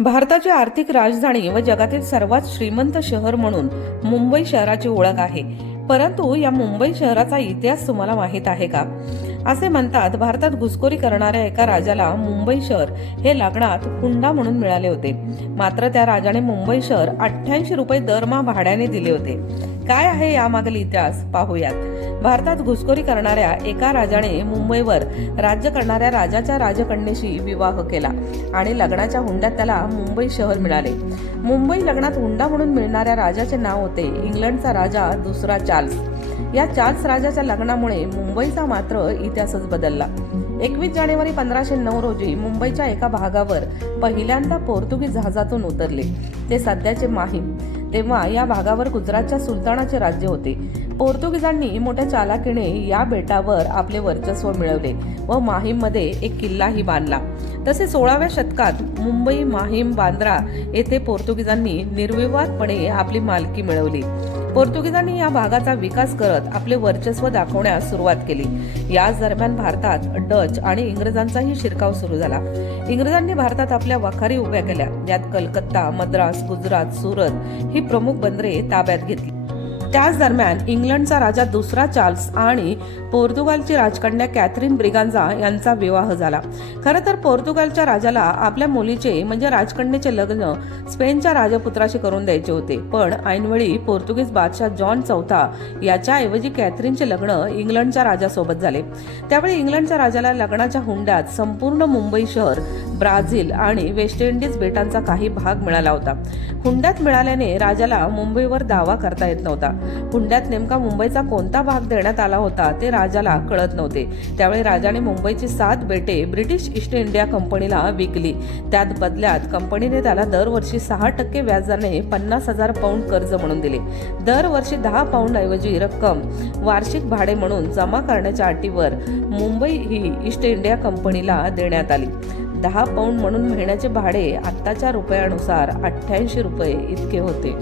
भारताची आर्थिक राजधानी व जगातील सर्वात श्रीमंत शहर म्हणून मुंबई शहराची ओळख आहे. परंतु या मुंबई शहराचा इतिहास तुम्हाला माहीत आहे का? असे म्हणतात भारतात घुसखोरी करणाऱ्या एका राजाला मुंबई शहर हे लग्नात हुंडा म्हणून मिळाले होते. मात्र त्या राजाने मुंबई शहर अठ्ठ्याऐंशी रुपये दरमहा भाड्याने दिले होते. काय आहे यामागील इतिहास? पाहूयात. भारतात घुसखोरी करणाऱ्या एका राजाने मुंबईवर राज्य करणाऱ्या राजाच्या राजकन्येशी विवाह केला आणि लग्नाच्या हुंड्यात त्याला मुंबई शहर मिळाले. मुंबई लग्नात हुंडा म्हणून मिळणाऱ्या राजाचे नाव होते इंग्लंडचा राजा दुसरा चार्ल्स. या चार्ल्स राजाच्या लग्नामुळे मुंबईचा मात्र इतिहासच बदलला. एकवीस जानेवारी पंधराशे नऊ रोजी मुंबईच्या एका भागावर पहिल्यांदा पोर्तुगीज जहाजातून उतरले. ते सध्याचे माहीम. तेव्हा या भागावर गुजरातच्या सुलतानाचे राज्य होते. पोर्तुगीजांनी मोठ्या चालाकीने या बेटावर आपले वर्चस्व मिळवले व माहीममध्ये एक किल्लाही बांधला. तसे सोळाव्या शतकात मुंबई माहीम बांद्रा येथे पोर्तुगीजांनी निर्विवादपणे आपली मालकी मिळवली. पोर्तुगीजांनी या भागाचा विकास करत आपले वर्चस्व दाखवण्यास सुरुवात केली. याच दरम्यान भारतात डच आणि इंग्रजांचाही शिरकाव सुरू झाला. इंग्रजांनी भारतात आपल्या वखारी उभ्या केल्या. यात कलकत्ता मद्रास गुजरात सुरत ही प्रमुख बंदरे ताब्यात घेतली. त्याच दरम्यान इंग्लंडचा राजा दुसरा चार्ल्स आणि पोर्तुगालची राजकन्या कॅथरीन ब्रिगांझा यांचा विवाह झाला. खरं तर पोर्तुगालच्या राजाला आपल्या मुलीचे म्हणजे राजकन्याचे लग्न स्पेनच्या राजपुत्राशी करून द्यायचे होते. पण ऐनवेळी पोर्तुगीज बादशाह जॉन चौथा याच्याऐवजी कॅथरीनचे लग्न इंग्लंडच्या राजासोबत झाले. त्यावेळी इंग्लंडच्या राजाला लग्नाच्या हुंड्यात संपूर्ण मुंबई शहर ब्राझील आणि वेस्ट इंडिज बेटांचा काही भाग मिळाला होता. हुंड्यात मिळाल्याने राजाला मुंबईवर दावा करता येत नव्हता. हुंड्यात नेमका मुंबईचा कोणता भाग देण्यात आला होता ते राजाला कळत नव्हते. त्यावेळी राजाने मुंबईची सात बेटे ब्रिटिश ईस्ट इंडिया कंपनीला विकली. त्यात बदल्यात कंपनीने त्याला दरवर्षी सहा टक्के व्याजाने पन्नास हजार पाऊंड कर्ज म्हणून दिले. दरवर्षी दहा पाऊंड ऐवजी रक्कम वार्षिक भाडे म्हणून जमा करण्याच्या अटीवर मुंबई ही ईस्ट इंडिया कंपनीला देण्यात आली. दहा पाऊंड म्हणून महिन्याचे भाडे आत्ताच्या रुपयानुसार अठ्ठ्याऐंशी रुपये इतके होते.